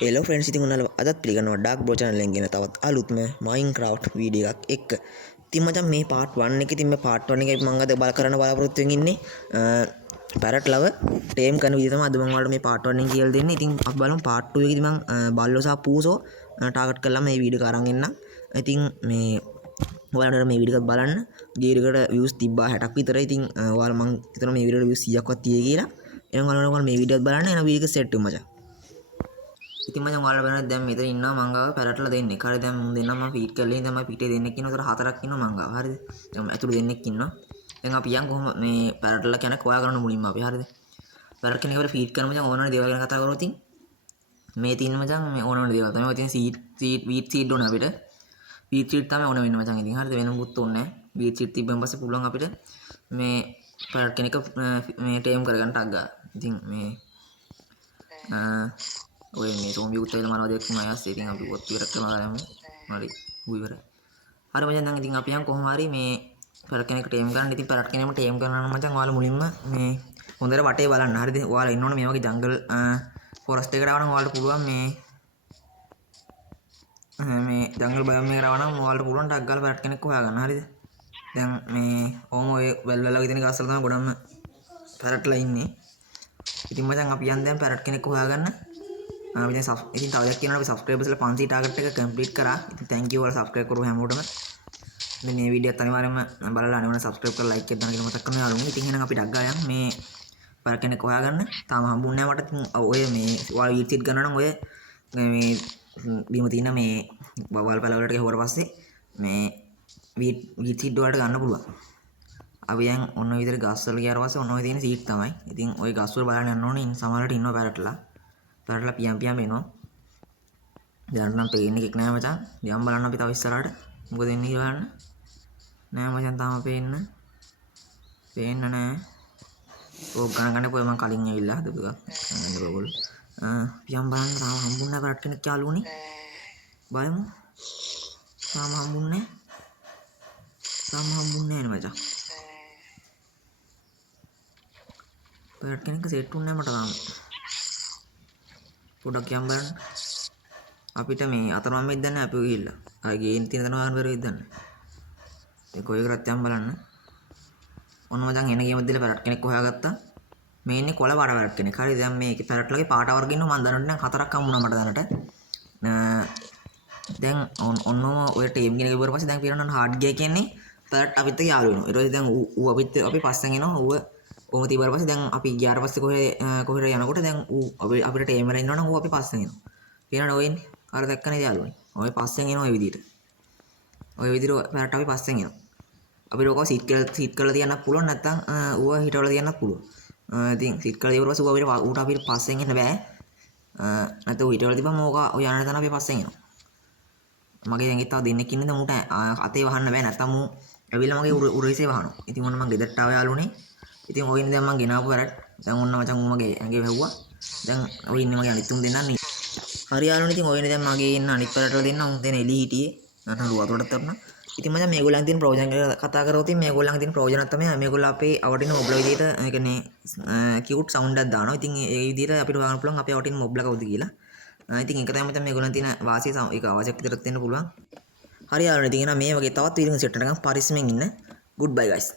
Hello friends, ඉතින් ඔයාලා අදත් පිළිගන්නවා ඩාර්ක් බ්‍රෝ channel එකෙන් ගෙන තවත් අලුත්ම Minecraft වීඩියෝ එකක් එක්ක. ඉතින් මචං මේ part 1 එකේ ඉතින් මේ part 1 එකේ මම අද කරන්න බලාපොරොත්තු වෙමින් ඉන්නේ පැරට් ලව ටේම් කරන විදිහ තමයි අද මම ඔයාලට මේ part 1 එකෙන් කියලා දෙන්නේ. ඉතින් අපි බලමු part 2 එකේදී මම බල්ලෝ සහ පූසෝ ටාගට් කරලා මේ වීඩියෝ එක අරන් එන්නම්. ඉතින් මේ ඔයාලට මේ වීඩියෝ එක බලන්න ගියරකට views තිබ්බා 60ක් විතර. ඉතින් ඔයාලා මම හිතනවා මේ වීඩියෝට views 100ක්වත් තියෙයි කියලා. එහෙනම් ඔයාලා මේ වීඩියෝත් බලන්න. එන වීඩියෝ එක සෙට් වෙමු මචං. ඉතින් මම ඔයාලා බලන්න දැන් මෙතන ඉන්නවා මං ගාව පැරට්ලා දෙන්නෙක්. හරි දැන් මුන් දෙන්නා මම ෆීඩ් කරලා ඉඳන් මම පිටේ දෙන්නෙක් ඉන්නවා. උතර හතරක් ඉන්නවා මං ගාව. හරිද? දැන් ඇතුළේ දෙන්නෙක් ඉන්නවා. දැන් අපි යන් කොහොම මේ පැරට්ලා කෙනෙක් හොයා ගන්න මුලින්ම අපි. හරිද? පැරට් කෙනෙක්ව ෆීඩ් කරමු මචං ඕනෝනේ දේවල් ගැන කතා කරමු. ඉතින් මේ තියෙන මචං මේ ඕනෝනේ දේවල් තමයි. ඔය තියෙන වීට් සීඩ් ඕන අපිට. වීට් සීඩ් තමයි ඕන වෙන්නේ මචං. ඉතින් හරිද? වෙන මුකුත් ඕනේ නැහැ. වීට් සීඩ් තිබ්බන් පස්සේ පුළුවන් අපිට මේ පැරට් කෙනෙක් මේ ටේම් කරගන්න ටක් ගාලා. ඉතින් මේ ඔය මේ සෝම්බි උත් වෙලා මරවද එක්කම ආයෙත් ඉතින් අපි පොත් ඉවර කරනවා දැන් හරි ඌ ඉවරයි. හරි මචං දැන් ඉතින් අපි යන් කොහොම හරි මේ පැරට් කෙනෙක් ටේම් කරන්න. ඉතින් පැරට් කෙනෙක්ම ටේම් කරනවා නම් මචං ඔයාලා මුලින්ම මේ හොඳට වටේ බලන්න. හරිද? ඔයාලා ඉන්නවනේ මේ වගේ ජංගල් ෆොරස්ට් එකකට ආවනම් ඔයාලට පුළුවන් මේ ජංගල් බයෝම් එකකට ආවනම් ඔයාලට පුළුවන් ටක් ගාලා පැරට් කෙනෙක් හොයාගන්න. හරිද? දැන් මේ ඕම ඔය වැල් වල වගේ තියෙන ගස්වල තමයි ගොඩක්ම පැරට්ලා ඉන්නේ. ඉතින් මචං අපි යන් දැන් පැරට් කෙනෙක් හොයාගන්න. අපි දැන් ඉතින් තව එකක් කියනවා අපි සබ්ස්ක්‍රයිබර්ස්ලා 500 ටාගට් එක කම්ප්ලීට් කරා. ඉතින් thank you ඔයාලා සබ්ස්ක්‍රයිබ් කරපු හැමෝටම. ඉතින් මේ වීඩියෝත් අනිවාර්යයෙන්ම බලලා අනිවාර්යෙන් සබ්ස්ක්‍රයිබ් කරලා ලයික් එකක් දාන්න කියලා මතක් කරනවා යාළුවෝ. ඉතින් එහෙනම් අපි ඩග් ගාලා යන් මේ පැරට් කෙනෙක් හොයාගන්න. තාම හම්බුන්නේ නැහැ මට. ඉතින් ඔය මේ ඔයාලා වීඩ් සීට් ගන්නවා නම් ඔය මේ බීම තියෙන මේ වල් පැල වලට ගහුවට පස්සේ මේ වීඩ් සීට් වලට ගන්න පුළුවන්. අපි දැන් ඔන්න ඔය විදිහට ගස් වල ගියාට පස්සේ ඔන්න ඔය තියෙන සීට් තමයි. ඉතින් ඔය ගස් වල බලන්න යන්න ඕනේ. සමහරවිට ඉන්නවා පැරට්ලා. පැරට්ලා පියම් පියම් එනවා. දැන් නම් පේන්නේ එකක් නෑ මචං. යම් බලන්න අපි තව ඉස්සරහට. මොකද එන්නේ කියලා බලන්න. නෑ මචං තාම පේන්න නෑ. ඕක ගණන් ගන්න පොය මම කලින් ඇවිල්ලා හදපු එකක්. ගන්න ඕගොල්ලෝ. පියම් බලන්න තාම හම්බුන්නේ නෑ පැරට් කෙනෙක් යාළුවනේ. බලමු. තාම හම්බුන්නේ නෑ මචං. පැරට් කෙනෙක් සෙට් වුන්නේ නෑ මට තාම. පොඩක් යම් බලන්න. අපිට මේ අතරමං මෙද්ද නැහැ අපි ගිහිල්ලා. ආයි ගේන් තියෙන තැන හොයන්න බැරි වෙද්දන්න. ඒ කොයි කරත් යම් බලන්න. ඔන්න මචං එන ගේම දෙල පැරට් කෙනෙක් හොයාගත්තා. මේ ඉන්නේ කොළ පාට පැරට් කෙනෙක්. හරි දැන් මේ පැරට්ලගේ පාට වර්ග ඉන්නවා මම දැනට නම් හතරක් හම්බුණා මට දැනට. දැන් ඔන්න ඔය ටීම් කෙනෙක් ඉවර පස්සේ දැන් පිරන්න හાર્ඩ් ගියා කියන්නේ පැරට් අපිත් එක්ක යාළු වෙනවා. ඊට පස්සේ දැන් ඌ අපි පස්සෙන් එනවා. ඌ කොහොම තිබ්බාට පස්සේ දැන් අපි ගියාට පස්සේ කොහෙද යනකොට දැන් ඌ අපිට ටීම් වල ඉන්නවනම් ඌ අපි පස්සෙන් එනවා. පේනවද ඔය ඉන්නේ? අර දැක්කනේ යාළුවනේ. ඔය පස්සෙන් එනවා ඔය විදිහට. ඔය විදිහට පැරට් අපි පස්සෙන් එනවා. අපිට ඔක සීට් කරලා තියන්නත් පුළුවන් නැත්නම් ඌව හිටවලා තියන්නත් පුළුවන්. ඉතින් සීට් කරලා ඉවර පස්සේ ඌට අපිට පස්සෙන් එන්න බෑ. නැත්නම් ඌ හිටවලා තිබ්බම ඕක ඔය යන තැන අපි පස්සෙන් එනවා. මගේ දැන් තව දෙන්නෙක් ඉන්නේ දැන් ඌට අතේ වහන්න බෑ නැත්නම් ඌ ඇවිල්ලා මගේ උරහිසේ වහනවා. ඉතින් ඔන්න මම ගෙදරට ආව යාළුවනේ. ඉතින් ඔය ඉන්නේ දැන් මම ගෙනාවු පැරට්. දැන් ඔන්න මචං ඌ මගේ ඇඟේ වැහුවා. දැන් ඔය ඉන්නේ මගේ අනිත් තුන් දෙන්නන්නේ. හරි යාළුවනේ ඉතින් ඔයනේ දැන් මගේ ඉන්න අනිත් පැරට්ලා දෙන්න උන් දෙන එළි හිටියේ. නැත්නම් රුවතුරටත් තරුණා. ඉතින් මම මේගොල්ලන් තියෙන ප්‍රොජෙක්ට් එක කතා කරවොත් මේගොල්ලන් තියෙන ප්‍රොජෙක්ට් තමයි මේගොල්ලෝ අපේ අවටින මොබ්ල විදිහට ඒ කියන්නේ කියුට් සවුන්ඩ් එකක් දානවා. ඉතින් ඒ විදිහට අපිට හොයන්න පුළුවන් අපේ අවටින මොබ්ල කවුද කියලා. ඉතින් ඒක තමයි මචං මේගොල්ලන් තියෙන වාසිය ඒක අවශ්‍යක විදිහට දෙන්න පුළුවන්. හරි යාළුවනේ ඉතින් එහෙනම් මේ වගේ තවත් වීඩියෝ සෙට් එකක් පරිස්සමෙන් ඉන්න. Goodbye guys.